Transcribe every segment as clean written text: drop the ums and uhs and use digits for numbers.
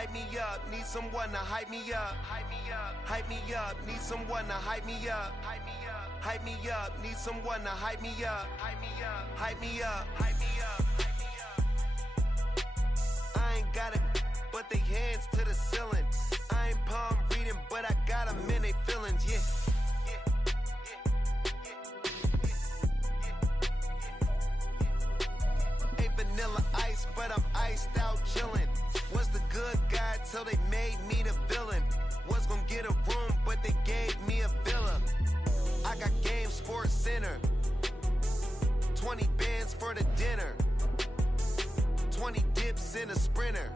hype me up. Need someone to hype me up. Hype me up. Hype me up. Need someone to hype me up. Hype me up. Hype me up. Need someone to hype me up. Hype me up. Hype me up. Hype me up. I ain't got it, but they hands to the ceiling. I ain't palm reading, but I got them in they feelings, yeah. Ain't vanilla ice, but I'm iced out chillin'. Was the good guy till they made me the villain. Was gonna get a room, but they gave me a villa. I got Game Sports Center. 20 bands for the dinner. 20 dips in a sprinter.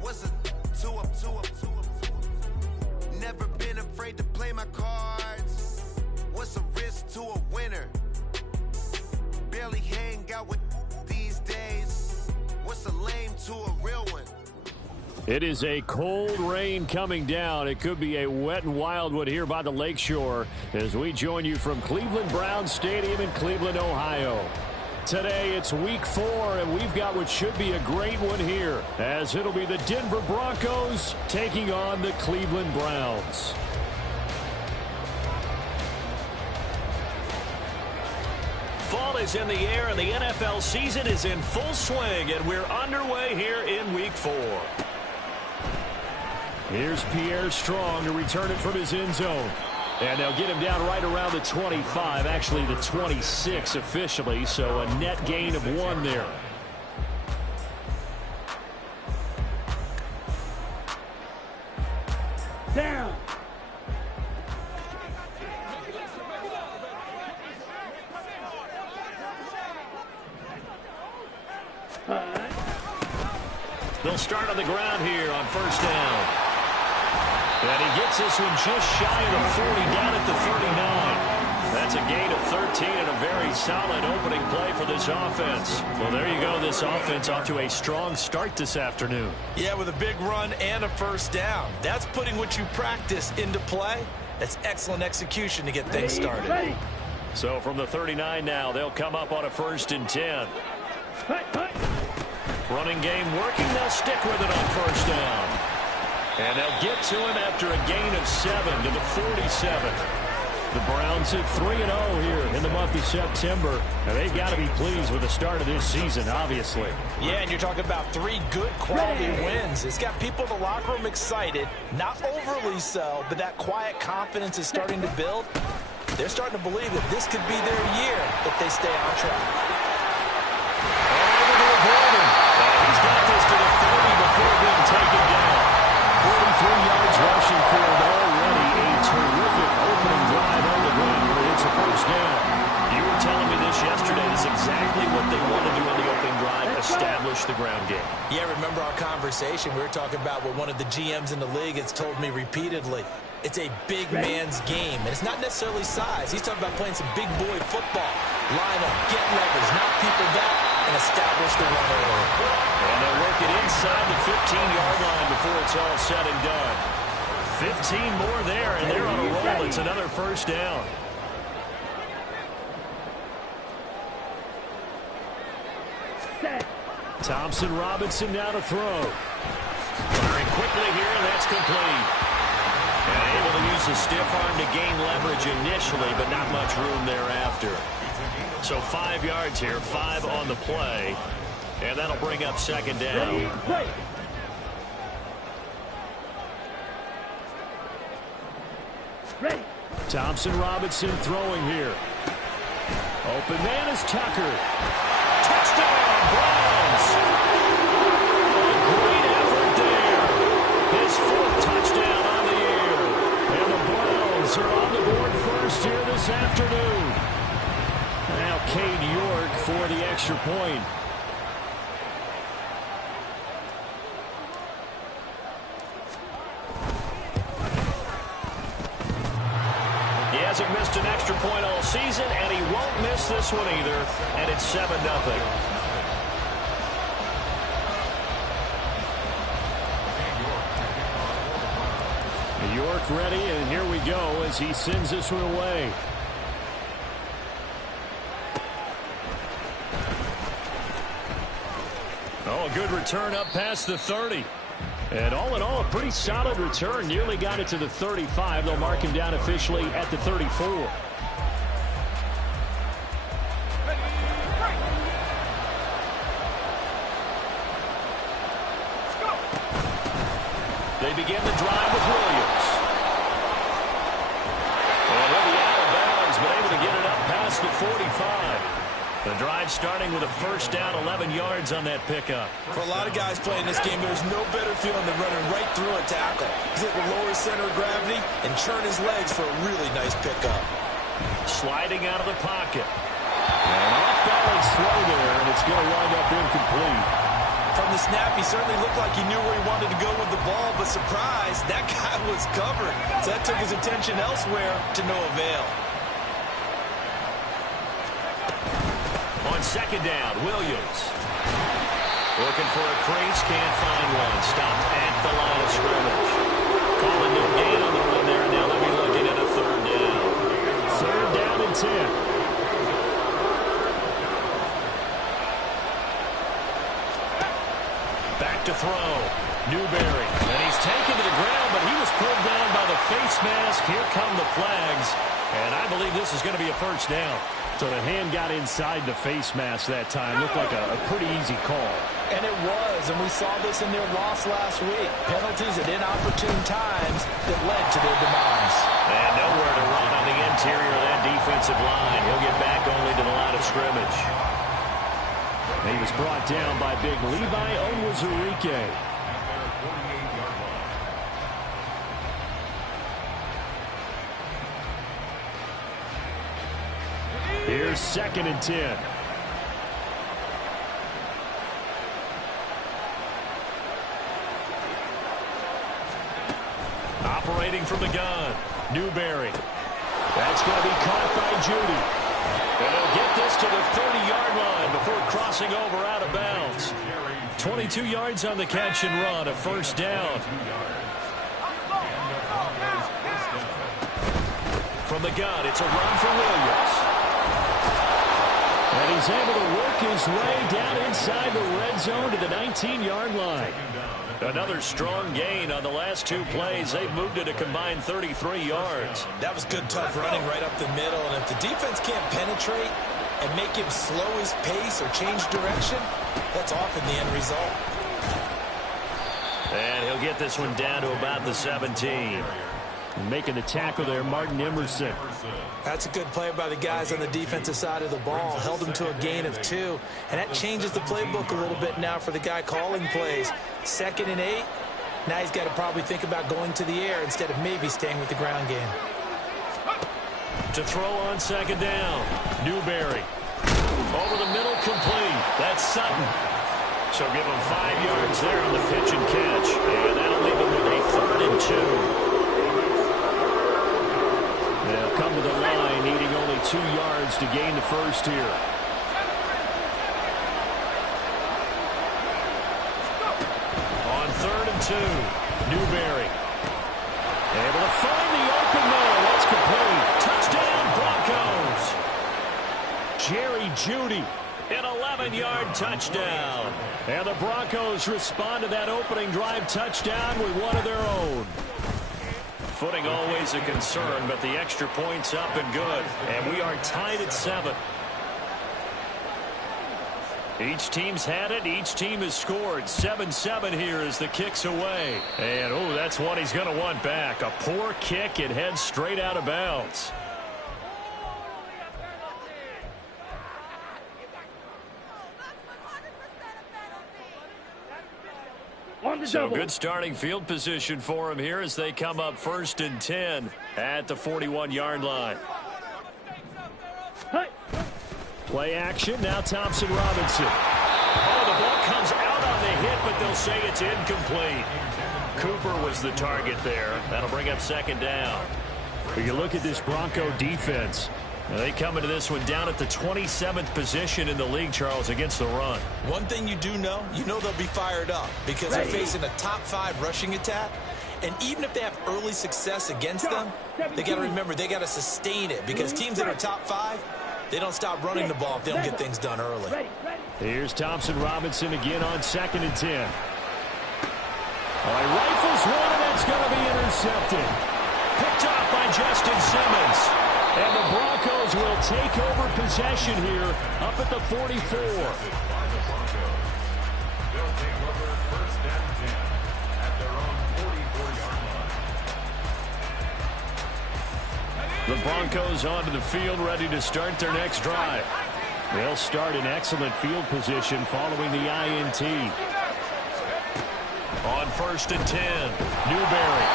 What's a 2-up? Never been afraid to play my cards. What's a risk to a winner? Barely hang out with these days. What's a lame to a real one? It is a cold rain coming down. It could be a wet and wild one here by the lakeshore as we join you from Cleveland Browns Stadium in Cleveland, Ohio. Today it's week 4, and we've got what should be a great one here, as it'll be the Denver Broncos taking on the Cleveland Browns. Fall is in the air, and the NFL season is in full swing, and we're underway here in week 4. Here's Pierre Strong to return it from his end zone. And they'll get him down right around the 25, actually the 26 officially, so a net gain of 1 there. Down. They'll start on the ground here on first down. And he gets this one just shy of the 40, down at the 39. That's a gain of 13 and a very solid opening play for this offense. Well, there you go. This offense off to a strong start this afternoon. Yeah, with a big run and a first down. That's putting what you practice into play. That's excellent execution to get things started. So from the 39 now, they'll come up on a 1st and 10. Running game working. They'll stick with it on first down. And they'll get to him after a gain of 7 to the 47. The Browns hit 3-0 here in the month of September. And they've got to be pleased with the start of this season, obviously. Yeah, and you're talking about 3 good quality wins. It's got people in the locker room excited, not overly so, but that quiet confidence is starting to build. They're starting to believe that this could be their year if they stay on track. He's got this to the 30 before being taken down. 43 yards rushing for him already. A terrific opening drive on the ground where it's a first down. You were telling me this yesterday. This is exactly what they want to do on the opening drive, establish the ground game. Yeah, remember our conversation? We were talking about what one of the GMs in the league has told me repeatedly. It's a big man's game, and it's not necessarily size. He's talking about playing some big boy football. Line up, get leverage, knock people back, and establish the run early. And they'll work it inside the 15-yard line before it's all said and done. 15 more there, and they're on a roll. It's another first down. Thompson Robinson now to throw. Firing quickly here, and that's complete. And able to use the stiff arm to gain leverage initially, but not much room thereafter. So 5 yards here, 5 on the play, and that'll bring up second down. Ready. Thompson Robinson throwing here. Open man is Tucker. Touchdown, Browns! A great effort there. His 4th touchdown on the year. And the Browns are on the board first here this afternoon. Now Cade York for the extra point. He hasn't missed an extra point all season, and he won't miss this one either, and it's 7-0. York ready, and here we go as he sends this one away. Oh, good return up past the 30. And all in all, a pretty solid return. Nearly got it to the 35. They'll mark him down officially at the 34. They begin the drive with Williams. And he'll be out of bounds, but able to get it up past the 45. The drive starting with a first down, 11 yards on that pickup. For a lot of guys playing this game, there's no better feeling than running right through a tackle. He's able to lower his center of gravity and churn his legs for a really nice pickup. Sliding out of the pocket. And off-balance throw there, and it's going to wind up incomplete. From the snap, he certainly looked like he knew where he wanted to go with the ball, but surprise, that guy was covered. So that took his attention elsewhere to no avail. On second down, Williams. Looking for a crease, can't find one. Stopped at the line of scrimmage. Calling no gain on the run there. Now they'll be looking at a third down. Third down and 10. Back to throw. Newberry. And he's taken to the ground, but he was pulled down by the face mask. Here come the flags. And I believe this is going to be a first down. So the hand got inside the face mask that time. Looked like a pretty easy call. And it was, and we saw this in their loss last week. Penalties at inopportune times that led to their demise. And nowhere to run on the interior of that defensive line. He'll get back only to the line of scrimmage. He was brought down by big Levi Onwuzurike. Here's second and 10. Operating from the gun, Newberry. That's going to be caught by Judy. And he'll get this to the 30-yard line before crossing over out of bounds. 22 yards on the catch and run, a first down. From the gun, it's a run for Williams. And he's able to work his way down inside the red zone to the 19-yard line. Another strong gain on the last two plays. They've moved it a combined 33 yards. That was good, tough running right up the middle. And if the defense can't penetrate and make him slow his pace or change direction, that's often the end result. And he'll get this one down to about the 17. Making the tackle there, Martin Emerson. That's a good play by the guys on the defensive side of the ball. Held him to a gain of 2. And that changes the playbook a little bit now for the guy calling plays. 2nd and 8. Now he's got to probably think about going to the air instead of maybe staying with the ground game. To throw on second down, Newberry. Over the middle, complete. That's Sutton. So give him 5 yards there on the pitch and catch. And that'll leave him with a 3rd and 2. They'll come to the line, needing only 2 yards to gain the first here. On 3rd and 2, Newberry. Able to find the open man. That's complete. Touchdown, Broncos. Jerry Jeudy. An 11-yard touchdown. And the Broncos respond to that opening drive touchdown with one of their own. Footing always a concern, but the extra point's up and good. And we are tied at 7. Each team's had it. Each team has scored. 7-7 here as the kick's away. And, oh, that's one he's going to want back. A poor kick. It heads straight out of bounds. So good starting field position for him here as they come up 1st and 10 at the 41-yard line. Play action. Now Thompson Robinson. Oh, the ball comes out on the hit, but they'll say it's incomplete. Cooper was the target there. That'll bring up 2nd down. But you look at this Bronco defense. They come into this one down at the 27th position in the league, Charles, against the run. One thing you do know, they'll be fired up because they're facing a top 5 rushing attack. And even if they have early success against them, they got to remember they got to sustain it because teams that are top 5, they don't stop running the ball if they don't get things done early. Here's Thompson Robinson again on 2nd and 10. He rifles one, and that's going to be intercepted. Picked off by Justin Simmons. And the Broncos will take over possession here up at the 44. The Broncos onto the field, ready to start their next drive. They'll start in excellent field position following the INT. On 1st and 10, Newberry.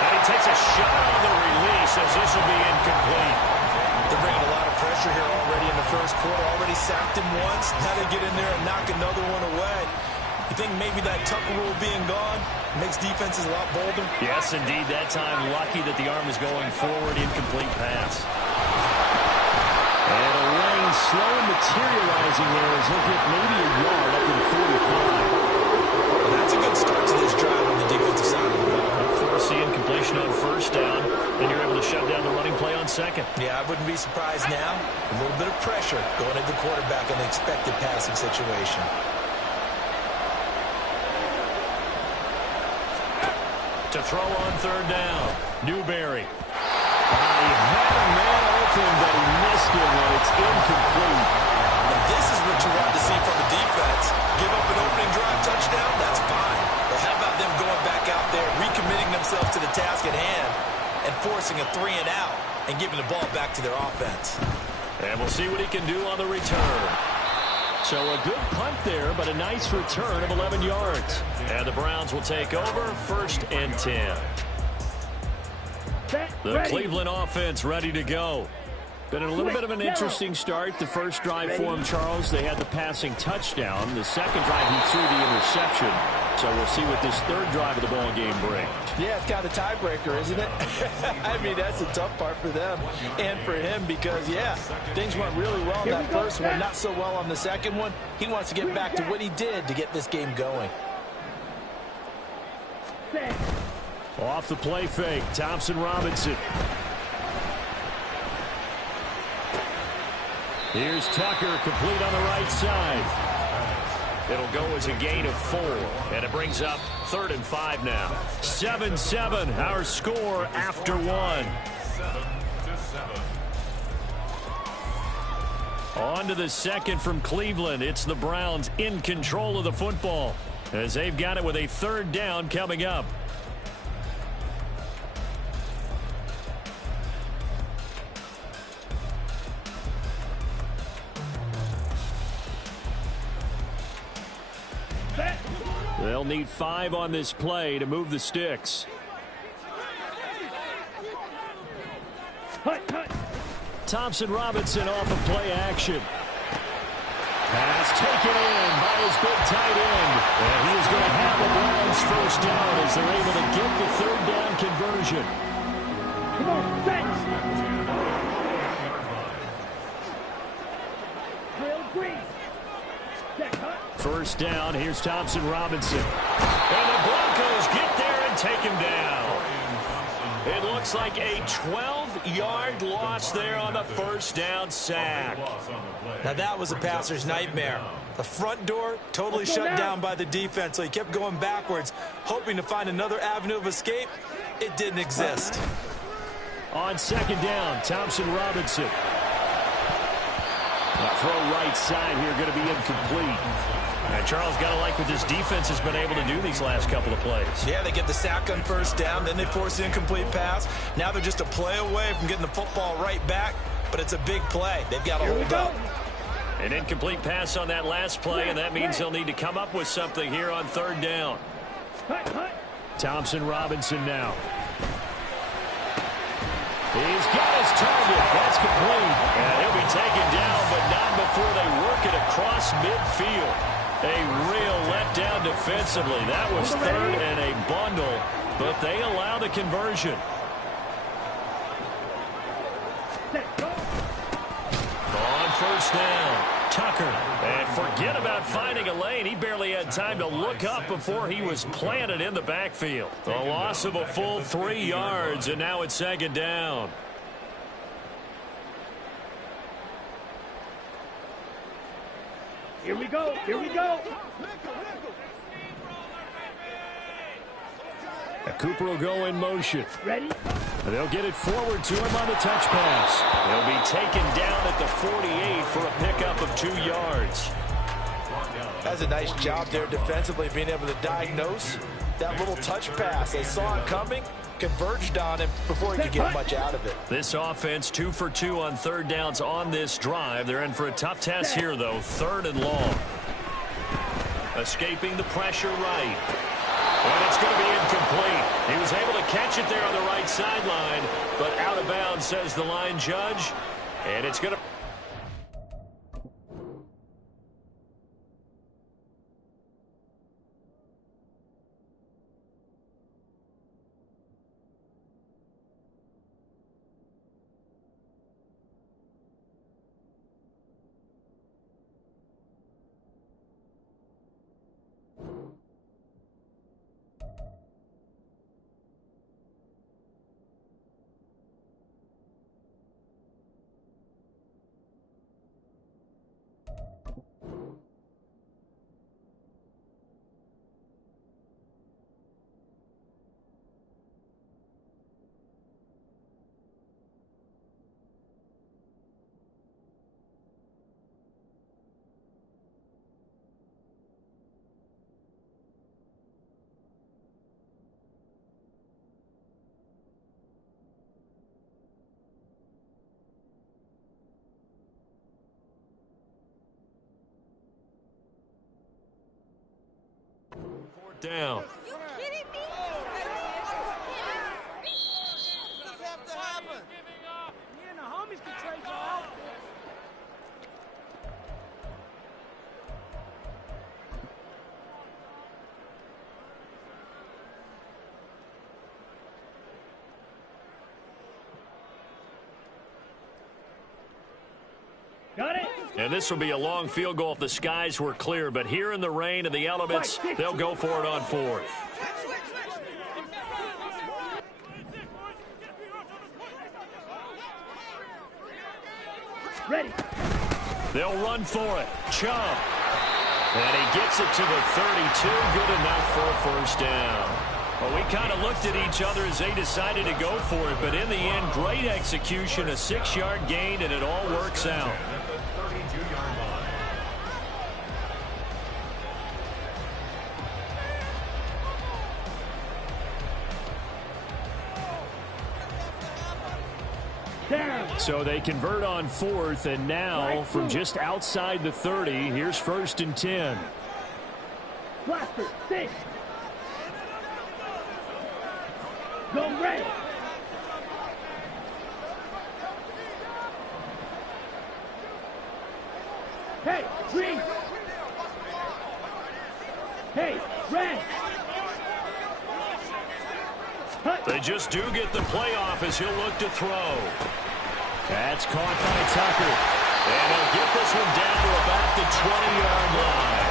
And he takes a shot on the release as this will be incomplete. They're bringing a lot of pressure here already in the first quarter. Already sacked him once. Now they get in there and knock another one away. You think maybe that Tucker rule being gone makes defenses a lot bolder? Yes, indeed. That time, lucky that the arm is going forward. Incomplete pass. And a lane slow materializing there as he'll get maybe a yard up to the 45. Well, that's a good start to this drive on the defensive side of the ball. Force the incompletion on 1st down, and you're able to shut down the running play on 2nd. Yeah, I wouldn't be surprised now. A little bit of pressure going at the quarterback in the expected passing situation. To throw on 3rd down, Newberry. He had a man open, but he missed him, and it's incomplete. And this is what you want to see from the defense. Give up an opening drive touchdown, that's fine. But how about them going back out there, recommitting themselves to the task at hand, and forcing a 3-and-out, and giving the ball back to their offense. And we'll see what he can do on the return. So a good punt there, but a nice return of 11 yards. And the Browns will take over 1st and 10. The Cleveland offense ready to go. Been a little bit of an interesting start. The first drive for him, Charles, they had the passing touchdown. The second drive, he threw the interception. So we'll see what this 3rd drive of the ball game brings. Yeah, it's kind of a tiebreaker, isn't it? I mean, that's the tough part for them and for him because, yeah, things went really well in that first one, not so well on the second one. He wants to get back to what he did to get this game going. Off the play fake, Thompson Robinson. Here's Tucker, complete on the right side. It'll go as a gain of 4, and it brings up 3rd and 5 now. 7-7, our score after 1. 7-7. On to the 2nd from Cleveland. It's the Browns in control of the football as they've got it with a 3rd down coming up. They'll need 5 on this play to move the sticks. Thompson Robinson off of play action. Pass taken in by his big tight end. And he is going to have the Browns 1st down as they're able to get the 3rd down conversion. Come on, thanks. First down, here's Thompson Robinson. And the Broncos get there and take him down. It looks like a 12-yard loss there on the 1st down sack. Now that was a passer's nightmare. The front door totally shut down by the defense, so he kept going backwards, hoping to find another avenue of escape. It didn't exist. On 2nd down, Thompson Robinson. The throw right side here going to be incomplete. And Charles, got to like what this defense has been able to do these last couple of plays. Yeah, they get the sack on 1st down, then they force the incomplete pass. Now they're just a play away from getting the football right back, but it's a big play. They've got to hold up. An incomplete pass on that last play, and that means they'll need to come up with something here on 3rd down. Thompson Robinson now. He's got his target. That's complete. And he'll be taken down, but not before they work it across midfield. A real letdown defensively. That was 3rd and a bundle, but they allow the conversion. On 1st down, Tucker. And forget about finding a lane. He barely had time to look up before he was planted in the backfield. The loss of a full 3 yards, and now it's 2nd down. Here we go. Here we go. Cooper will go in motion. Ready? They'll get it forward to him on the touch pass. He'll be taken down at the 48 for a pickup of 2 yards. That's a nice job there defensively, being able to diagnose that little touch pass. They saw it coming, converged on him before he could get much out of it. This offense 2 for 2 on third downs on this drive. They're in for a tough test here, though. 3rd and long. Escaping the pressure right. And it's going to be incomplete. He was able to catch it there on the right sideline, but out of bounds, says the line judge. And it's going to... down. You kidding me? This have to happen. Me and the homies can trade your outfit. Got it? And this will be a long field goal if the skies were clear. But here in the rain and the elements, they'll go for it on 4th. Ready. They'll run for it. Chubb. And he gets it to the 32. Good enough for a first down. Well, we kind of looked at each other as they decided to go for it. But in the end, great execution, a 6-yard gain, and it all works out. So they convert on 4th, and now from just outside the 30, here's 1st and 10. Blaster, 6. Go red. Hey, green. Hey, red. They just do get the playoff as he'll look to throw. That's caught by Tucker. And he'll get this one down to about the 20-yard line.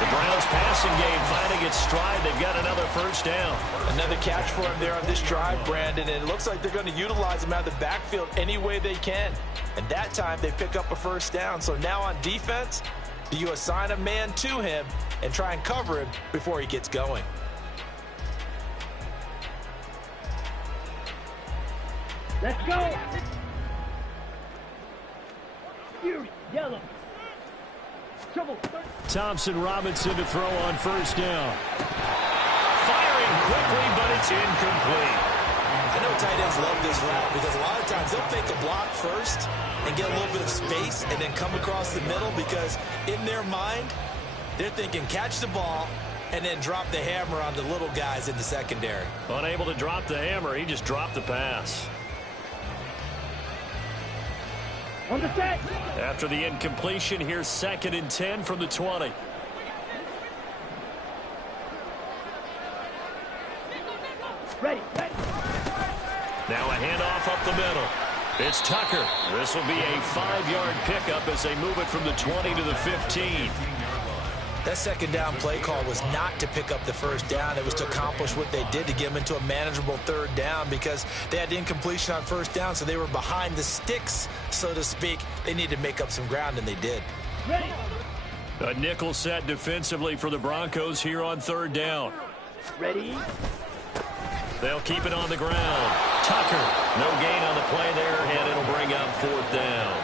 The Browns passing game finding its stride. They've got another first down. Another catch for him there on this drive, Brandon, and it looks like they're going to utilize him out of the backfield any way they can. And that time they pick up a first down. So now on defense, do you assign a man to him and try and cover him before he gets going? Let's go. Yellow. Trouble. Thompson Robinson to throw on first down. Firing quickly, but it's incomplete. I know tight ends love this route because a lot of times they'll fake a block first and get a little bit of space and then come across the middle because in their mind, they're thinking catch the ball and then drop the hammer on the little guys in the secondary. Unable to drop the hammer, he just dropped the pass. On the set. After the incompletion, here's 2nd and 10 from the 20. Ready. Now a handoff up the middle. It's Tucker. This will be a 5-yard pickup as they move it from the 20 to the 15. That second down play call was not to pick up the first down. It was to accomplish what they did to get them into a manageable 3rd down because they had incompletion on first down, so they were behind the sticks, so to speak. They needed to make up some ground, and they did. Ready. A nickel set defensively for the Broncos here on third down. Ready? They'll keep it on the ground. Tucker, no gain on the play there, and it'll bring up fourth down.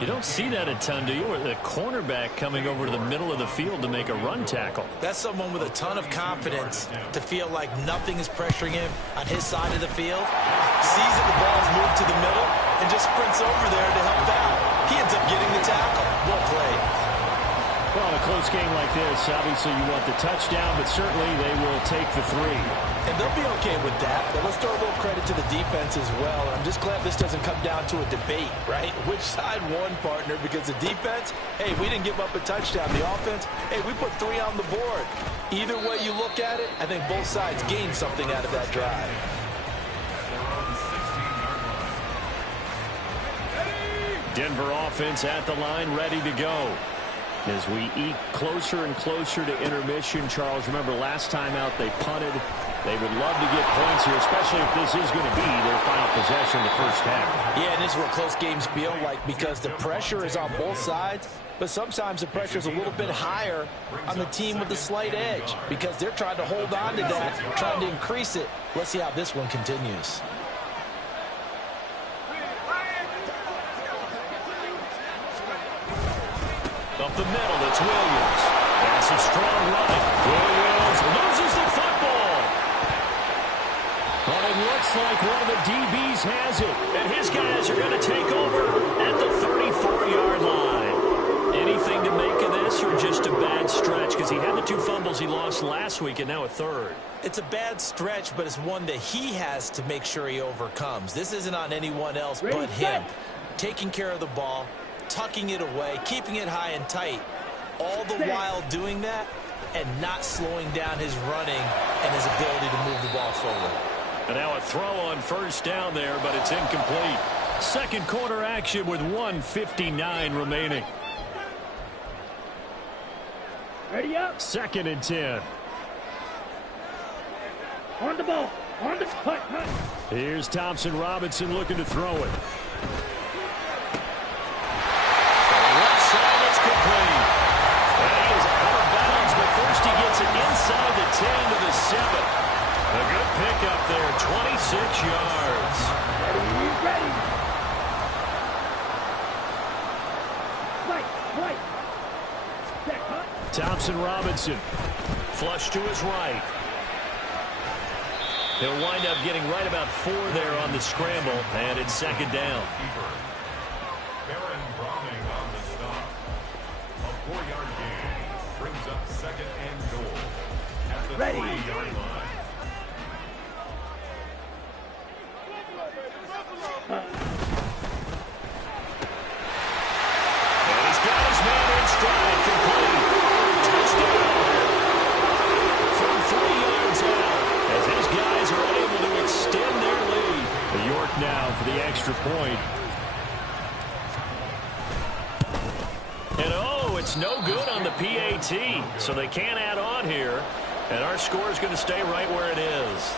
You don't see that a ton, do you? Or the cornerback coming over to the middle of the field to make a run tackle. That's someone with a ton of confidence to feel like nothing is pressuring him on his side of the field. Sees that the ball's moved to the middle and just sprints over there to help out. He ends up getting the tackle. Well played. Well, in a close game like this, obviously you want the touchdown, but certainly they will take the 3. And they'll be okay with that, but let's throw a little credit to the defense as well. I'm just glad this doesn't come down to a debate, right? Which side won, partner? Because the defense, hey, we didn't give up a touchdown. The offense, hey, we put 3 on the board. Either way you look at it, I think both sides gained something out of that drive. Denver offense at the line, ready to go. As we eke closer and closer to intermission, Charles, remember last time out they punted. They would love to get points here, especially if this is going to be their final possession the first half. Yeah, and this is what close games feel like because the pressure is on both sides, but sometimes the pressure is a little bit higher on the team with the slight edge because they're trying to hold on to that, trying to increase it. Let's see how this one continues. Up the middle, it's Williams. That's a strong run. Williams loses the football. But it looks like one of the DBs has it. And his guys are going to take over at the 34-yard line. Anything to make of this or just a bad stretch? Because he had the 2 fumbles he lost last week and now a third. It's a bad stretch, but it's one that he has to make sure he overcomes. This isn't on anyone else but him. Taking care of the ball, tucking it away, keeping it high and tight, all the while doing that and not slowing down his running and his ability to move the ball forward. And now a throw on first down there, but it's incomplete. Second quarter action with 1:59 remaining. Ready up. 2nd and 10. On the ball. On the cut. Here's Thompson Robinson looking to throw it. Complete. And he is out of bounds, but first he gets it inside the 10 to the 7. A good pickup there, 26 yards. Ready. Right. Check, huh? Thompson Robinson. Flush to his right. He'll wind up getting right about 4 there on the scramble, and it's 2nd down. Ready. 3-yard line. And he's got his man in stride, complete. Touchdown. From 3 yards out, as his guys are able to extend their lead. York now for the extra point. And it's no good on the PAT, so they can't add on here. And our score is going to stay right where it is.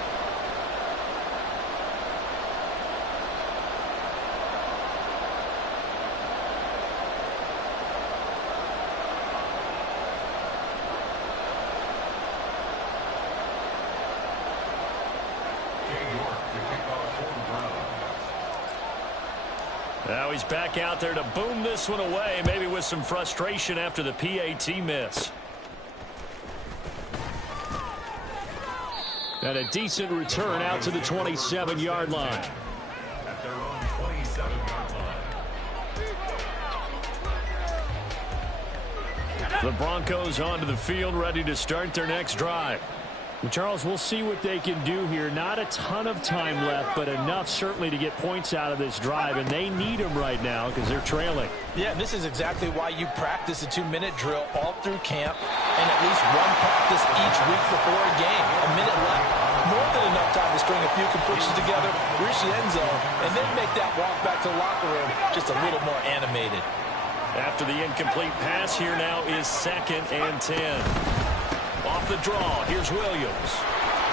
Now he's back out there to boom this one away, maybe with some frustration after the PAT miss. And a decent return out to the 27-yard line. At their own 27-yard line. The Broncos onto the field, ready to start their next drive. Well, Charles, we'll see what they can do here. Not a ton of time left, but enough certainly to get points out of this drive, and they need them right now because they're trailing. Yeah, this is exactly why you practice a 2-minute drill all through camp and at least one practice each week before a game. A minute left. More than enough time to string a few completions together, reach the end zone, and then make that walk back to the locker room just a little more animated. After the incomplete pass, here now is 2nd and 10. Off the draw, here's Williams.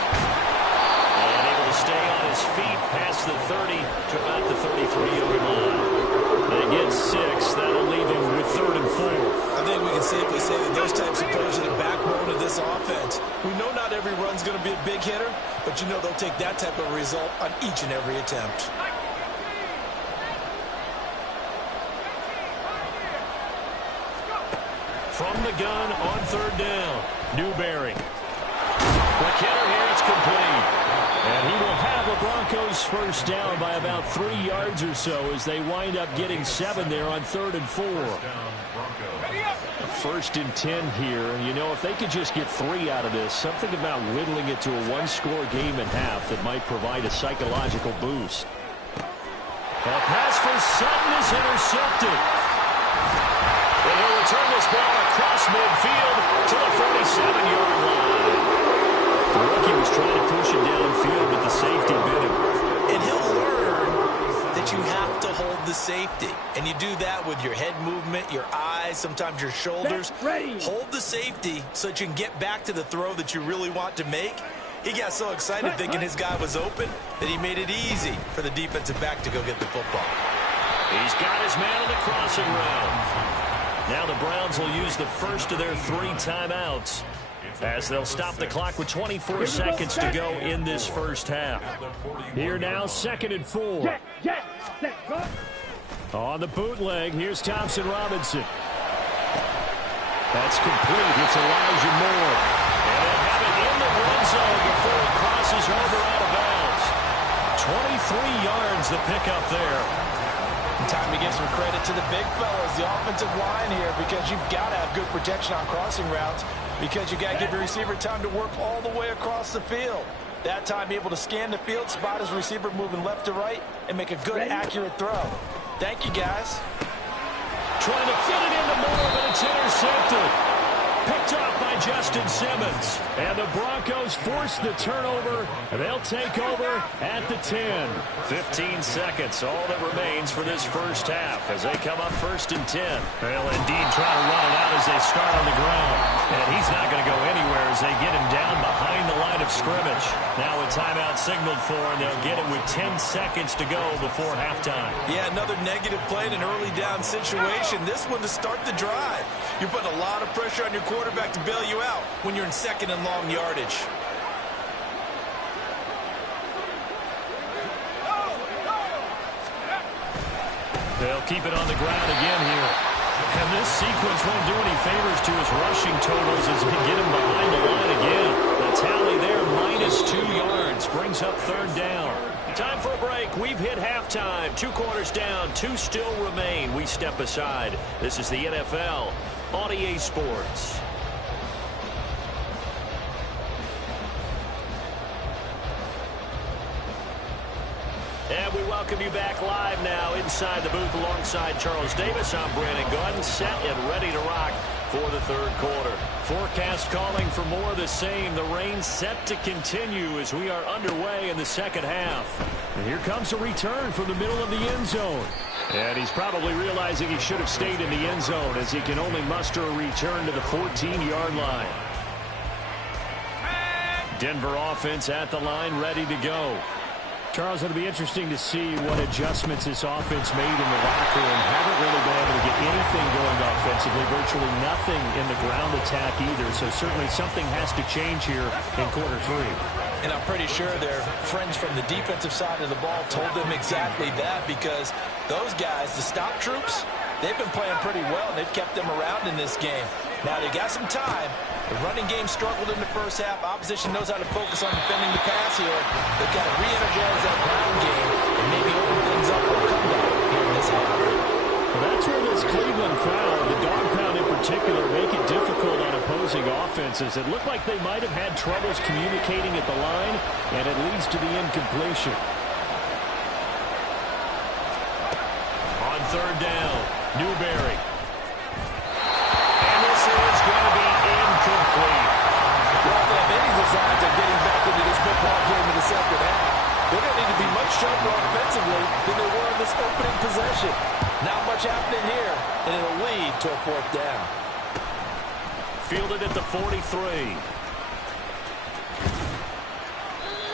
And able to stay on his feet past the 30 to about the 33-yard line. They get 6. That'll leave them with 3rd and 4. I think we can safely say that those types of plays are the backbone of this offense. We know not every run's going to be a big hitter, but you know they'll take that type of result on each and every attempt. From the gun on 3rd down, Newberry. McKinnon here, it's complete. And he will have the Broncos first down by about 3 yards or so as they wind up getting 7 there on 3rd and 4. 1st and 10 here. And, you know, if they could just get 3 out of this, something about whittling it to a 1-score game at half that might provide a psychological boost. A pass for Sutton is intercepted. And he'll return this ball across midfield to the 47-yard line. The rookie was trying to push it downfield, but the safety bit him. And he'll learn that you have to hold the safety. And you do that with your head movement, your eyes, sometimes your shoulders. Hold the safety so that you can get back to the throw that you really want to make. He got so excited thinking his guy was open that he made it easy for the defensive back to go get the football. He's got his man on the crossing route. Now the Browns will use the first of their 3 timeouts as they'll stop the clock with 24 seconds to go in this first half. Here now, 2nd and 4. On the bootleg, here's Thompson Robinson. That's complete. It's Elijah Moore. And they'll have it in the red zone before it crosses over out of bounds. 23 yards the pickup there. Time to give some credit to the big fellas, the offensive line here, because you've got to have good protection on crossing routes because you've got to give your receiver time to work all the way across the field. That time, be able to scan the field, spot his receiver moving left to right, and make a good, accurate throw. Thank you, guys. Trying to fit it into Moore, but it's intercepted. Picked off by Justin Simmons. And the Broncos force the turnover. They'll take over at the 10. 15 seconds, all that remains for this first half as they come up 1st and 10. They'll indeed try to run it out as they start on the ground. And he's not going to go anywhere as they get him down behind the line of scrimmage. Now with timeout signaled for, and they'll get it with 10 seconds to go before halftime. Yeah, another negative play in an early down situation. This one to start the drive. You're putting a lot of pressure on your quarterback to bail you out when you're in 2nd and long yardage. They'll keep it on the ground again here. And this sequence won't do any favors to his rushing totals as they get him behind the line again. The tally there, -2 yards, brings up 3rd down. Time for a break. We've hit halftime. 2 quarters down, 2 still remain. We step aside. This is the NFL on EA Sports. And we welcome you back live now inside the booth alongside Charles Davis. I'm Brandon Gordon, set and ready to rock for the 3rd quarter. Forecast calling for more of the same. The rain set to continue as we are underway in the 2nd half. And here comes a return from the middle of the end zone. And he's probably realizing he should have stayed in the end zone as he can only muster a return to the 14-yard line. Denver offense at the line, ready to go. Charles, it'll be interesting to see what adjustments this offense made in the locker room. Haven't really been able to get anything going offensively, virtually nothing in the ground attack either. So certainly something has to change here in quarter 3. And I'm pretty sure their friends from the defensive side of the ball told them exactly that, because those guys, the stop troops, they've been playing pretty well, and they've kept them around in this game. Now, they got some time. The running game struggled in the first half. Opposition knows how to focus on defending the pass here. They've got to re-energize that ground game and maybe open things up for a comeback here in this half. Well, that's where this Cleveland crowd, the dog pound in particular, make it difficult on opposing offenses. It looked like they might have had troubles communicating at the line, and it leads to the incompletion. On 3rd down, Newberry. And this is going to be incomplete. Well, they have any designs of getting back into this football game in the 2nd half. They're going to need to be much sharper offensively than they were in this opening possession. Not much happening here, and it'll lead to a 4th down. Fielded at the 43.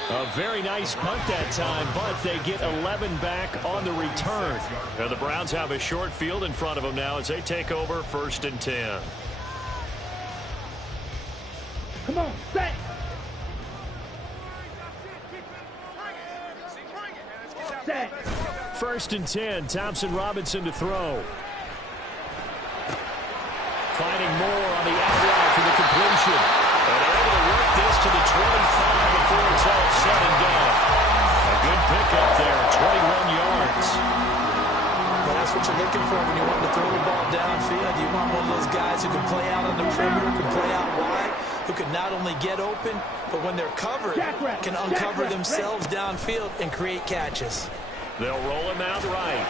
A very nice punt that time, but they get 11 back on the return. And the Browns have a short field in front of them now as they take over 1st and 10. Come on, set. 1st and 10, Thompson Robinson to throw. Finding Moore on the out route for the completion. And they're able to work this to the 25 before it's all said and done. A good pickup there, 21 yards. Well, that's what you're looking for when you want to throw the ball downfield. You want one of those guys who can play out on the perimeter, can play out wide, who can not only get open, but when they're covered, can uncover themselves downfield and create catches. They'll roll him out right.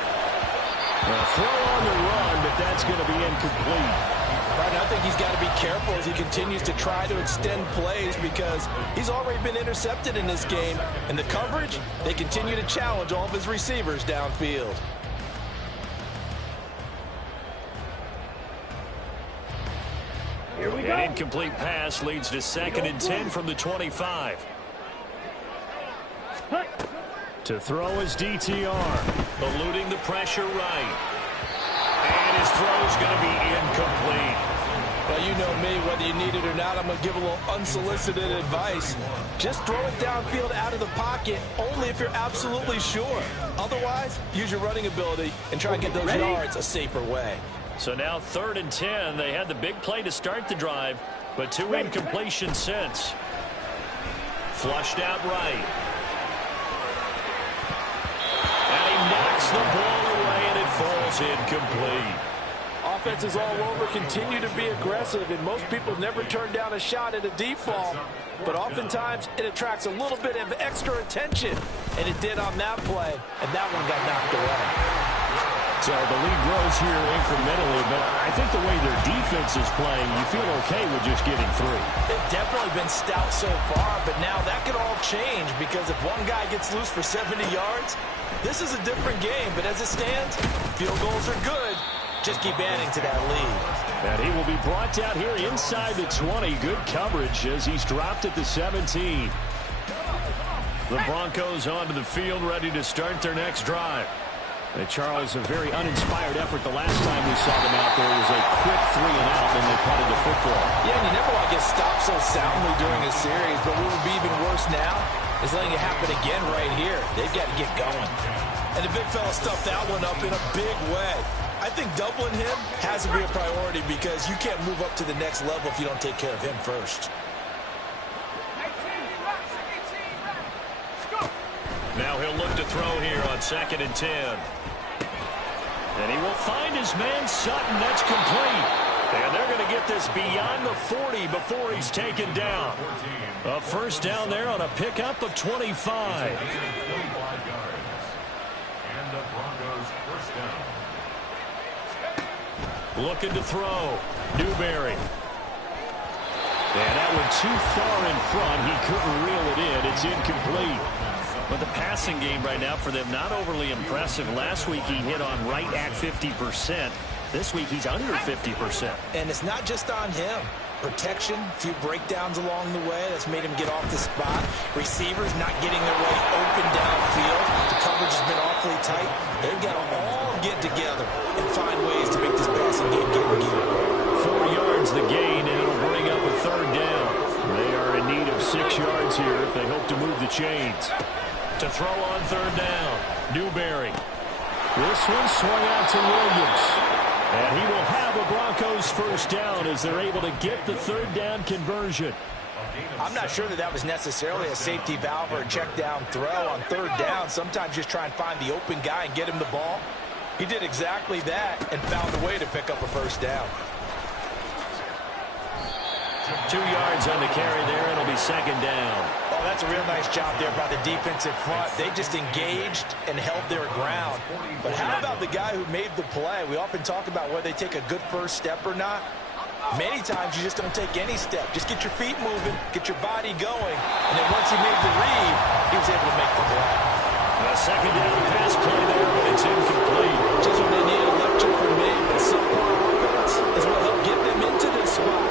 A throw on the run, but that's going to be incomplete. Right, I think he's got to be careful as he continues to try to extend plays because he's already been intercepted in this game. And the coverage, they continue to challenge all of his receivers downfield. Here we go. An incomplete pass leads to 2nd and 10 from the 25. Hut. To throw is DTR. Eluding the pressure right. And his throw's going to be incomplete. Well, you know me, whether you need it or not, I'm going to give a little unsolicited advice. Just throw it downfield out of the pocket only if you're absolutely sure. Otherwise, use your running ability and try and get those yards a safer way. So now 3rd and 10. They had the big play to start the drive, but 2 incompletions since. Flushed out right. And he knocks the ball away, and it falls incomplete. Offenses all over continue to be aggressive, and most people never turn down a shot at a deep ball. But oftentimes, it attracts a little bit of extra attention, and it did on that play, and that one got knocked away. So the lead grows here incrementally, but I think the way their defense is playing, you feel okay with just getting through. They've definitely been stout so far, but now that could all change because if one guy gets loose for 70 yards, this is a different game. But as it stands, field goals are good. Just keep adding to that lead. And he will be brought down here inside the 20. Good coverage as he's dropped at the 17. The Broncos onto the field, ready to start their next drive. Charles, a very uninspired effort the last time we saw them out there. It was a quick 3 and out, and they punted the football. Yeah, and you never want to get stopped so soundly during a series, but what would be even worse now is letting it happen again right here. They've got to get going. And the big fella stuffed that one up in a big way. I think doubling him has to be a priority because you can't move up to the next level if you don't take care of him first. Now he'll look to throw here on 2nd and 10. And he will find his man Sutton. That's complete. And they're going to get this beyond the 40 before he's taken down. A first down there on a pickup of 25. And the Broncos first down. Looking to throw. Newberry. And that one too far in front. He couldn't reel it in. It's incomplete. But the passing game right now for them, not overly impressive. Last week he hit on right at 50%. This week he's under 50%. And it's not just on him. Protection, a few breakdowns along the way. That's made him get off the spot. Receivers not getting their way open downfield. The coverage has been awfully tight. They've got to all get together and find ways to make this passing game get in gear. 4 yards the gain, and it'll bring up a 3rd down. They are in need of 6 yards here if they hope to move the chains. To throw on 3rd down, Newberry. This one swung out to Williams. And he will have a Broncos first down as they're able to get the 3rd down conversion. I'm not sure that was necessarily a safety valve or a check down throw on 3rd down. Sometimes just try and find the open guy and get him the ball. He did exactly that and found a way to pick up a first down. 2 yards on the carry there. It'll be 2nd down. Oh, that's a real nice job there by the defensive front. They just engaged and held their ground. But how about the guy who made the play? We often talk about whether they take a good first step or not. Many times you just don't take any step. Just get your feet moving, get your body going, and then once he made the read, he was able to make the play. A 2nd down pass play there, but it's incomplete. Just when they need a lecture from me, but subpar offense is what helped get them into this spot.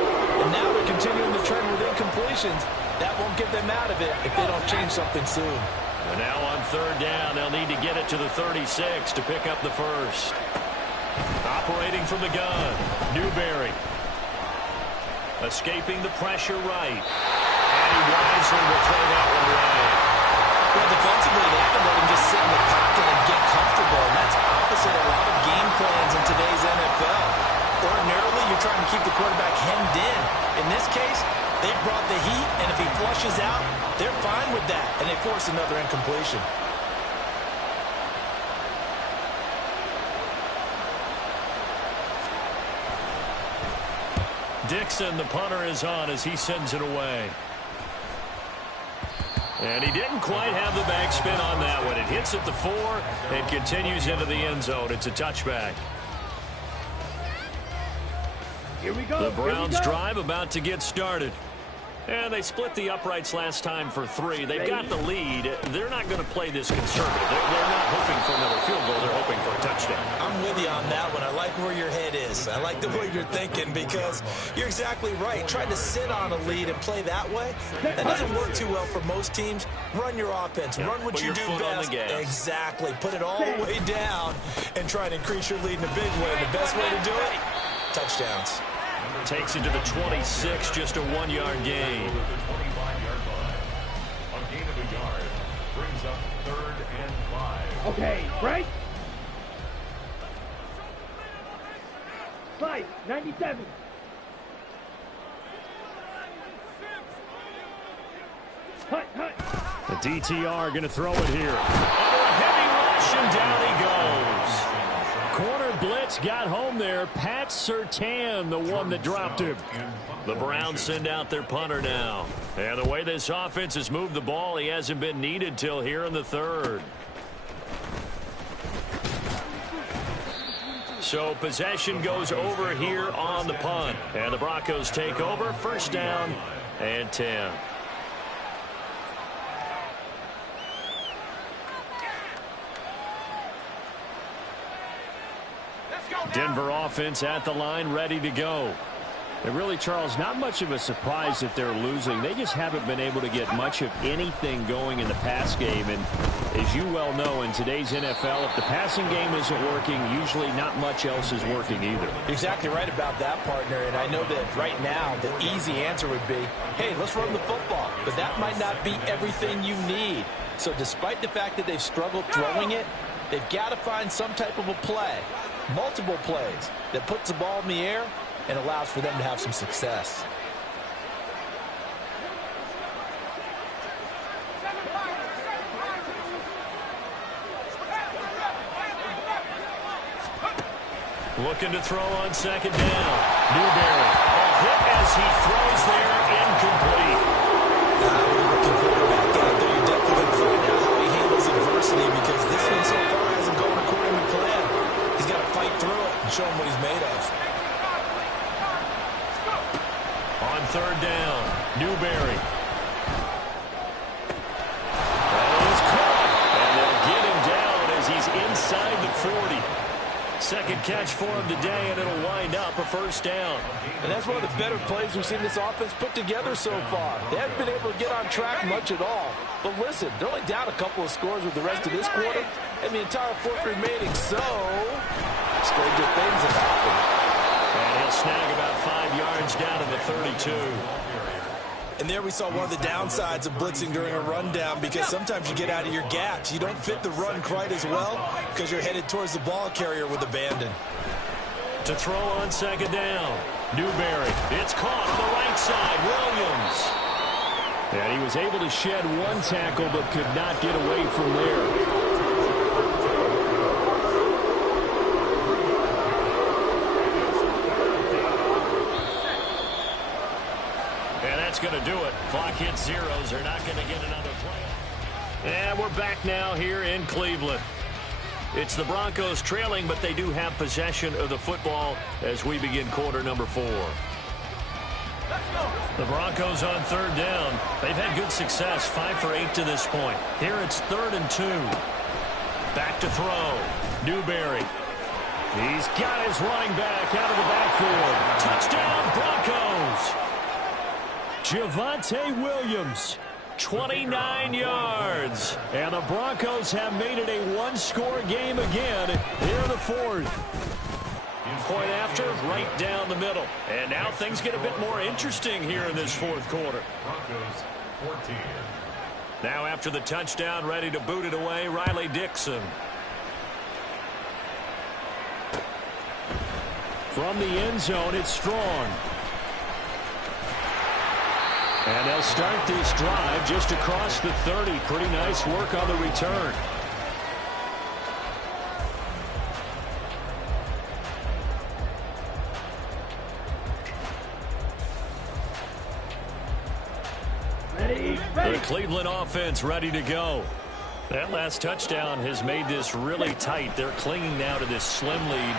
And now they're continuing the trend with incompletions. That won't get them out of it if they don't change something soon. And now on third down, they'll need to get it to the 36 to pick up the first. Operating from the gun, Newberry. Escaping the pressure right. And he wisely will throw that one away. Well, defensively, they haven't let him just sit in the pocket and get comfortable, and that's opposite a lot of game plans in today's NFL. Ordinarily, you're trying to keep the quarterback hemmed in. In this case, they brought the heat, and if he flushes out, they're fine with that, and they force another incompletion. Dixon, the punter, is on as he sends it away. And he didn't quite have the backspin on that one. It hits at the 4 and continues into the end zone. It's a touchback. Here we go. The Browns drive about to get started. And they split the uprights last time for 3. They've got the lead. They're not going to play this conservative. They're not hoping for another field goal. They're hoping for a touchdown. I'm with you on that one. I like where your head is. I like the way you're thinking because you're exactly right. Trying to sit on a lead and play that way, that doesn't work too well for most teams. Run your offense. Run what you do best. Exactly. Put it all the way down and try to increase your lead in a big way. The best way to do it, touchdowns. Takes it to the 26, just a 1-yard gain. A gain of a yard brings up 3rd and 5. Okay, right? Slide, 97. Hut. The DTR going to throw it here. Under a heavy rush, and down he goes. Corner blitz got home there. Pat Surtain, the one that dropped him. The Browns send out their punter now. And the way this offense has moved the ball, he hasn't been needed till here in the 3rd. So possession goes over here on the punt. And the Broncos take over. 1st down and 10. Denver offense at the line, ready to go. And really, Charles, not much of a surprise that they're losing. They just haven't been able to get much of anything going in the pass game. And as you well know, in today's NFL, if the passing game isn't working, usually not much else is working either. You're exactly right about that, partner. And I know that right now the easy answer would be, hey, let's run the football. But that might not be everything you need. So despite the fact that they've struggled throwing it, they've got to find some type of a play, multiple plays, that puts the ball in the air and allows for them to have some success. Looking to throw on 2nd down. Newberry. A hit as he throws there, incomplete. Looking quarterback out there, you're definitely going to find out how he handles adversity because this one so far hasn't gone according to plan. He's got to fight through it and show him what he's made of. On 3rd down, Newberry. That is caught, and they'll get him down as he's inside the 40. 2nd catch for him today, and it'll wind up a 1st down. And that's one of the better plays we've seen this offense put together so far. They haven't been able to get on track much at all. But listen, they're only down a couple of scores with the rest of this quarter, and the entire 4th remaining, so stranger things have happened. And he'll snag about 5 yards down to the 32. And there we saw one of the downsides of blitzing during a rundown because sometimes you get out of your gaps. You don't fit the run quite as well because you're headed towards the ball carrier with abandon. To throw on 2nd down, Newberry. It's caught on the right side, Williams. And he was able to shed one tackle but could not get away from there. Going to do it. Clock hits zeros. They're not going to get another play. And we're back now here in Cleveland. It's the Broncos trailing, but they do have possession of the football as we begin quarter number 4. The Broncos on 3rd down. They've had good success, 5 for 8 to this point. Here it's 3rd and 2. Back to throw. Newberry. He's got his running back out of the backfield. Touchdown, Broncos. Javonte Williams, 29 yards. And the Broncos have made it a one-score game again here in the fourth. Point after, right down the middle. And now things get a bit more interesting here in this fourth quarter. Broncos 14. Now after the touchdown, ready to boot it away, Riley Dixon. From the end zone, it's Strong. And they'll start this drive just across the 30. Pretty nice work on the return. The Cleveland offense ready to go. That last touchdown has made this really tight. They're clinging now to this slim lead.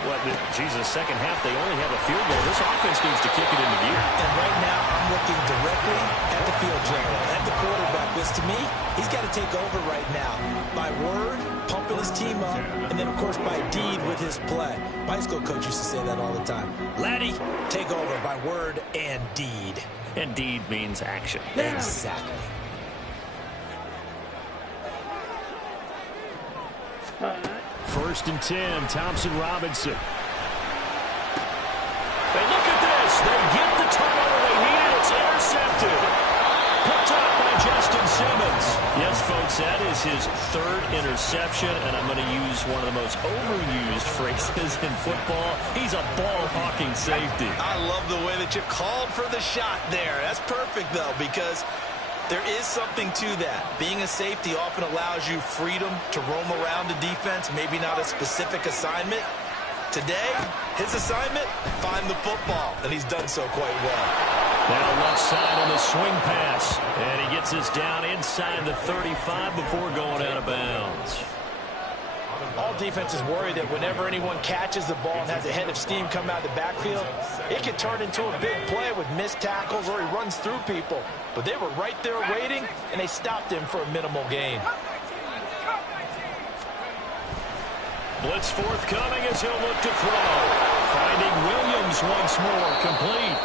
Second half, they only have a field goal. This offense needs to kick it into gear. And right now, I'm looking directly at the field general, at the quarterback, because to me, he's got to take over right now. By word, pumping his team up, and then, of course, by deed with his play. My high school coach used to say that all the time. Laddie, take over by word and deed. And deed means action. Exactly. First and 10, Thompson Robinson. And look at this. They get the turnover they needed. It's intercepted. Picked up by Justin Simmons. Yes, folks, that is his third interception, and I'm going to use one of the most overused phrases in football. He's a ball-hawking safety. I love the way that you called for the shot there. That's perfect, though, because there is something to that. Being a safety often allows you freedom to roam around the defense, maybe not a specific assignment. Today, his assignment, find the football, and he's done so quite well. Now left side on the swing pass, and he gets us down inside the 35 before going out of bounds. All defenses worry that whenever anyone catches the ball and has a head of steam come out of the backfield, it can turn into a big play with missed tackles or he runs through people. But they were right there waiting, and they stopped him for a minimal gain. Blitz forthcoming as he'll look to throw. Finding Williams once more, complete.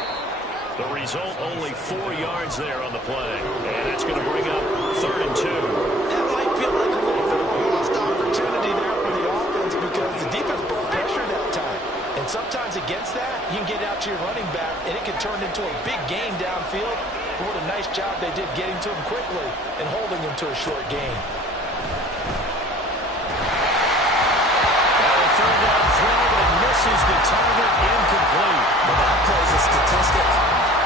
The result, only 4 yards there on the play. And that's going to bring up 3rd and 2. That might feel like a little bit of a lost opportunity there for the offense because the defense brought pressure that time. And sometimes against that, you can get out to your running back, and it can turn into a big gain downfield. But what a nice job they did getting to him quickly and holding him to a short gain. Misses the target, incomplete. Well, that plays a statistic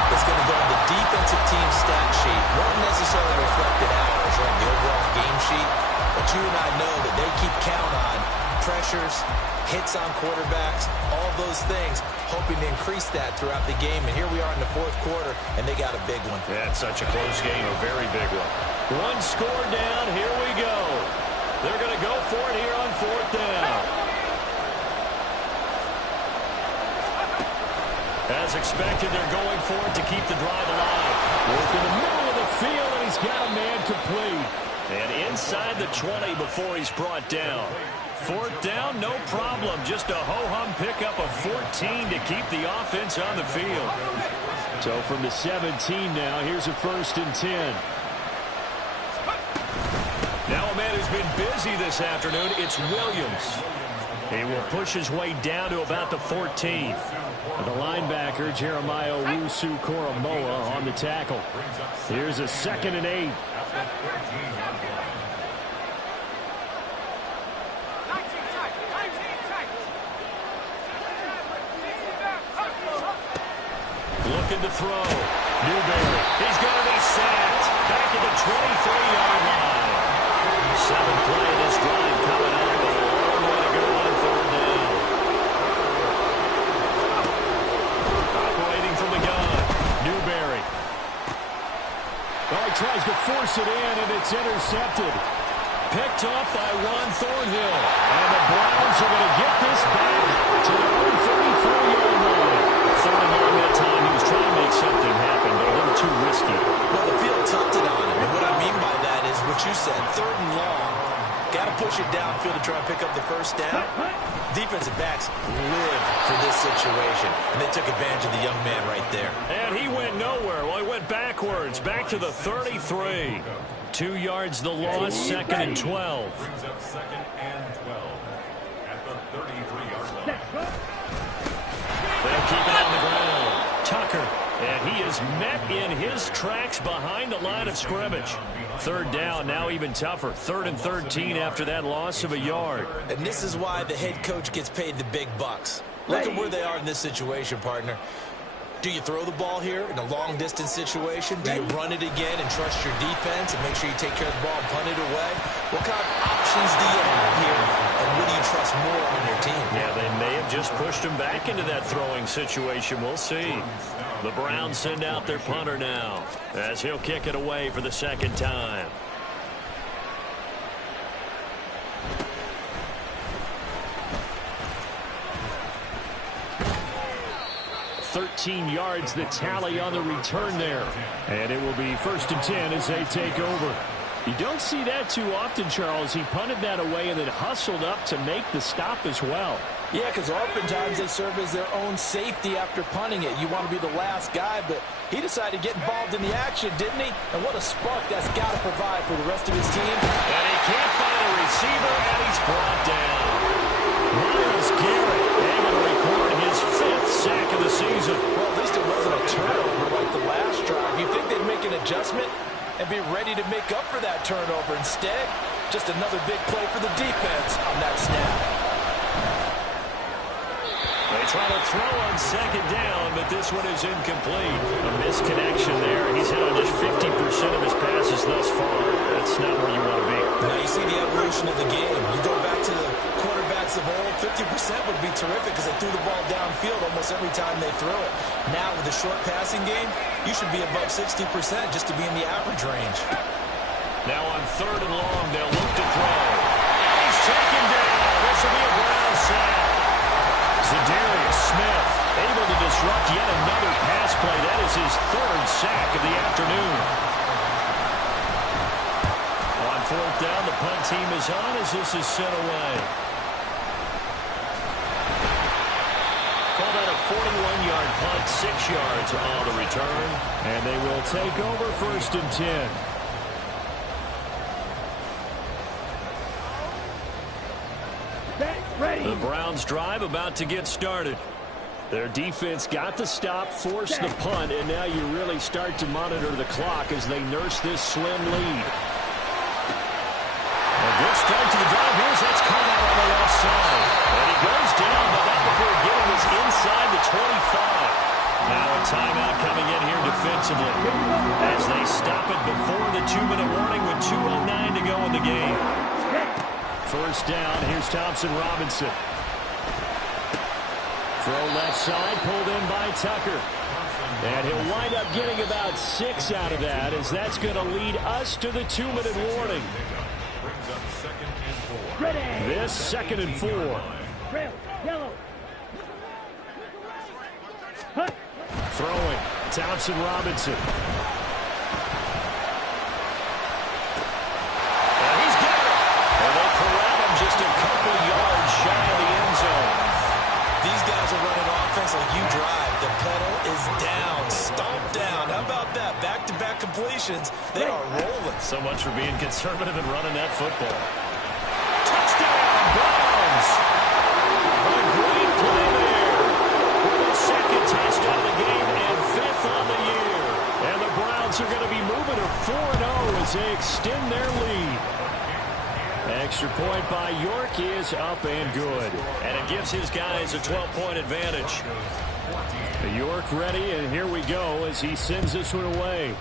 that's going to go on the defensive team stat sheet. Won't necessarily reflect in ours or on the overall game sheet, but you and I know that they keep count on pressures, hits on quarterbacks, all those things, hoping to increase that throughout the game. And here we are in the fourth quarter, and they got a big one. Yeah, it's such a close game, a very big one. One score down, here we go. They're going to go for it here on 4th down. As expected, they're going for it to keep the drive alive. Work in the middle of the field, and he's got a man complete. And inside the 20 before he's brought down. 4th down, no problem. Just a ho-hum pickup of 14 to keep the offense on the field. So from the 17 now, here's a 1st and 10. Now a man who's been busy this afternoon, it's Williams. He will push his way down to about the 14. The linebacker, Jeremiah Owusu-Koramoah, on the tackle. Here's a 2nd and 8. Looking to throw. Newberry. He's going to be sacked. Back at the 23-yard line. 7th play of this drive coming up. A long way to go on 3rd down. Operating from the gun. Newberry. Well, he tries to force it in, and it's intercepted. Picked up by Juan Thornhill. And the Browns are going to get this back to their own 34-yard line. Third and long that time. He was trying to make something happen, but a little too risky. Well, the field tilted on him, and what I mean by that is what you said, 3rd and long. Got to push it downfield to try and pick up the first down. Defensive backs live for this situation, and they took advantage of the young man right there. And he went nowhere. Well, he went backwards, back to the 33. 2 yards the loss, 2nd and 12. Brings up 2nd and 12 at the 33-yard line. They'll keep it on the ground. Tucker, and he is met in his tracks behind the line of scrimmage. 3rd down, now even tougher. 3rd and 13 after that loss of a yard. And this is why the head coach gets paid the big bucks. Look at where they are in this situation, partner. Do you throw the ball here in a long-distance situation? Do you run it again and trust your defense and make sure you take care of the ball and punt it away? What kind of options do you have here, and what do you trust more on your team? Yeah, they may have just pushed him back into that throwing situation. We'll see. The Browns send out their punter now as he'll kick it away for the 2nd time. 13 yards the tally on the return there. And it will be 1st and 10 as they take over. You don't see that too often, Charles. He punted that away and then hustled up to make the stop as well. Yeah, because oftentimes they serve as their own safety after punting it. You want to be the last guy, but he decided to get involved in the action, didn't he? And what a spark that's got to provide for the rest of his team. And he can't find a receiver, and he's brought down. Myles Garrett able to record his 5th sack of the season. Well, at least it wasn't a turnover like the last drive. You think they'd make an adjustment and be ready to make up for that turnover? Instead, just another big play for the defense on that snap. They try to throw on 2nd down, but this one is incomplete. A misconnection there. He's hit on just 50% of his passes thus far. That's not where you want to be. Now you see the evolution of the game. You go back to the quarterbacks of old, 50% would be terrific because they threw the ball downfield almost every time they threw it. Now with the short passing game, you should be above 60% just to be in the average range. Now on 3rd and long, they'll look to throw. And he's taken down. This will be a Brown sack. Zadarius Smith able to disrupt yet another pass play. That is his 3rd sack of the afternoon. On 4th down, the punt team is on as this is sent away. Called out a 41-yard punt, 6 yards on the return. And they will take over 1st and 10. Ready. The Browns drive about to get started. Their defense got the stop, forced the punt, and now you really start to monitor the clock as they nurse this slim lead. A good start to the drive. Here's that's caught out on the left side. And he goes down, but not before getting us inside the 25. Now a timeout coming in here defensively as they stop it before the 2-minute warning with 2:09 to go in the game. 1st down, here's Thompson Robinson. Throw left side, pulled in by Tucker. And he'll wind up getting about 6 out of that as that's going to lead us to the 2-minute warning. Brings up 2nd and 4. Ready. This 2nd and 4. Trail. Yellow. Hut. Throwing, Thompson Robinson. And he's got it. And they'll corral him just a couple yards shy of the end zone. These guys are running offense like you drive. The pedal is down, stomped down. How about that? Back-to-back completions. They are rolling. So much for being conservative and running that football. Touchdown, Browns! A great play there. For the 2nd touchdown of the game and 5th on the year. And the Browns are going to be moving to 4-0 as they extend their lead. Extra point by York is up and good. And it gives his guys a 12-point advantage. York ready, and here we go as he sends this one away.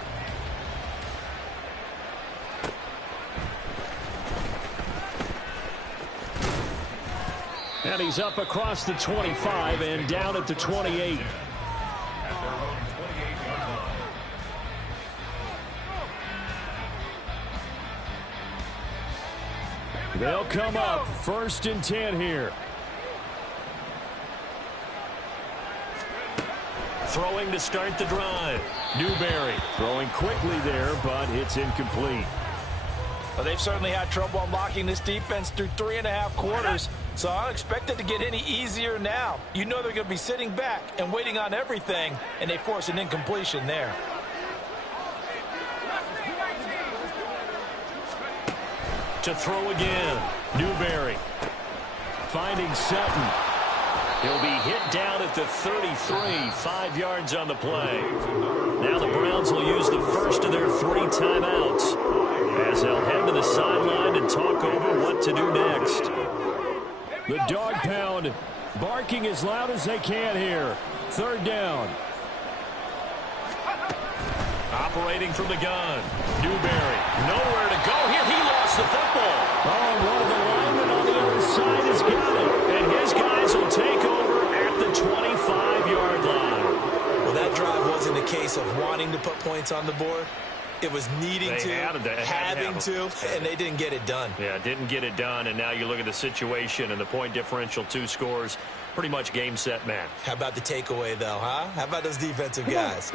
And he's up across the 25 and down at the 28. They'll come up 1st and 10 here. Throwing to start the drive. Newberry throwing quickly there, but it's incomplete. Well, they've certainly had trouble unlocking this defense through 3.5 quarters, so I don't expect it to get any easier now. You know they're going to be sitting back and waiting on everything, and they force an incompletion there. To throw again, Newberry finding Sutton. He'll be hit down at the 33, 5 yards on the play. Now the Browns will use the first of their 3 timeouts as they'll head to the sideline and talk over what to do next. The dog pound barking as loud as they can here. 3rd down. Operating from the gun. Newberry, nowhere to go here. He lost the football. Oh, one of the linemen on the other side has got it. And his guys will take over at the 25-yard line. Well, that drive wasn't a case of wanting to put points on the board. It was needing to, having to, and they didn't get it done. Yeah, didn't get it done, and now you look at the situation and the point differential, 2 scores, pretty much game, set, match. How about the takeaway, though, huh? How about those defensive guys?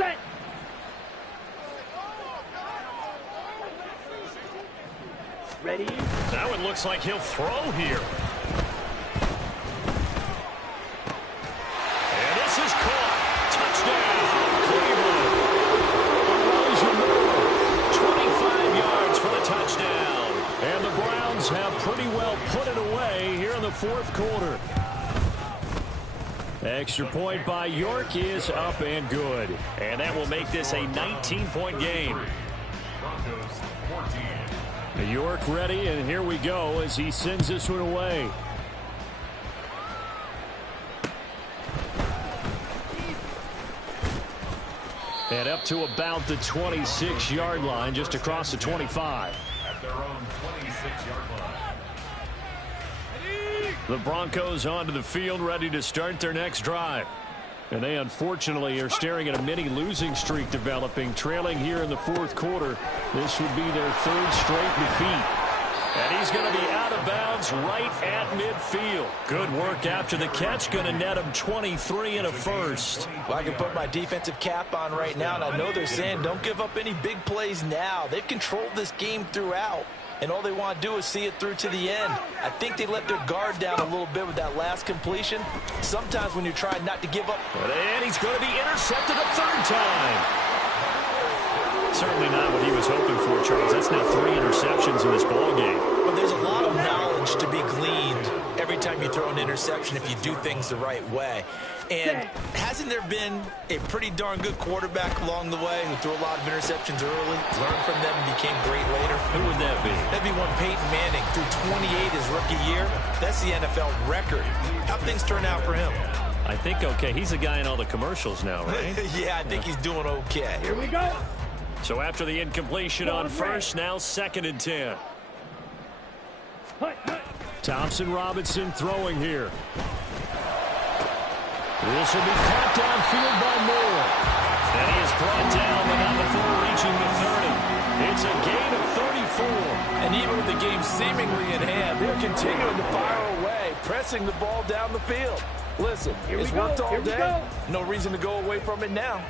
Ready? Now it looks like he'll throw here. And this is caught. Touchdown, Cleveland. 25 yards for the touchdown. And the Browns have pretty well put it away here in the 4th quarter. Extra point by York is up and good. And that will make this a 19-point game. Broncos 14. York ready, and here we go as he sends this one away. And up to about the 26-yard line, just across the 25. At their own 26-yard line. The Broncos onto the field, ready to start their next drive. And they unfortunately are staring at a mini losing streak developing, trailing here in the 4th quarter. This would be their 3rd straight defeat. And he's going to be out of bounds right at midfield. Good work after the catch, going to net him 23 and a first. Well, I can put my defensive cap on right now, and I know they're saying don't give up any big plays now. They've controlled this game throughout, and all they want to do is see it through to the end. I think they let their guard down a little bit with that last completion. Sometimes when you're trying not to give up. And he's going to be intercepted a 3rd time. Certainly not what he was hoping for, Charles. That's now 3 interceptions in this ball game. But there's a lot of knowledge to be gleaned every time you throw an interception if you do things the right way. And hasn't there been a pretty darn good quarterback along the way who threw a lot of interceptions early, learned from them, and became great later? Who would that be? That'd be one Peyton Manning. Threw 28 his rookie year. That's the NFL record. How'd things turn out for him? I think okay. He's a guy in all the commercials now, right? Yeah, I think he's doing okay. Here we go. So after the incompletion on first, now 2nd and 10. Thompson Robinson throwing here. This will be caught downfield by Moore. And he is brought down, but not before reaching the 30. It's a gain of 34. And even with the game seemingly in hand, they're continuing to fire away, pressing the ball down the field. Listen, it's worked all day. No reason to go away from it now.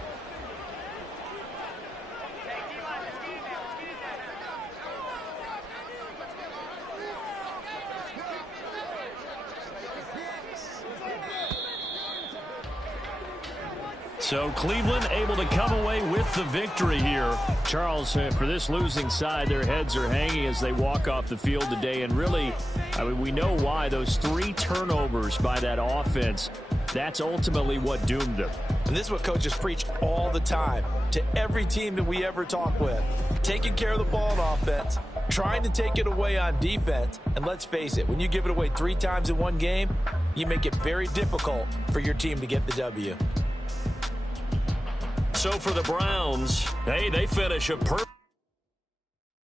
So Cleveland able to come away with the victory here. Charles, for this losing side, their heads are hanging as they walk off the field today. And really, I mean, we know why. Those 3 turnovers by that offense, that's ultimately what doomed them. And this is what coaches preach all the time to every team that we ever talk with. Taking care of the ball on offense, trying to take it away on defense. And let's face it, when you give it away 3 times in one game, you make it very difficult for your team to get the W. So for the Browns, hey, they finish a perfect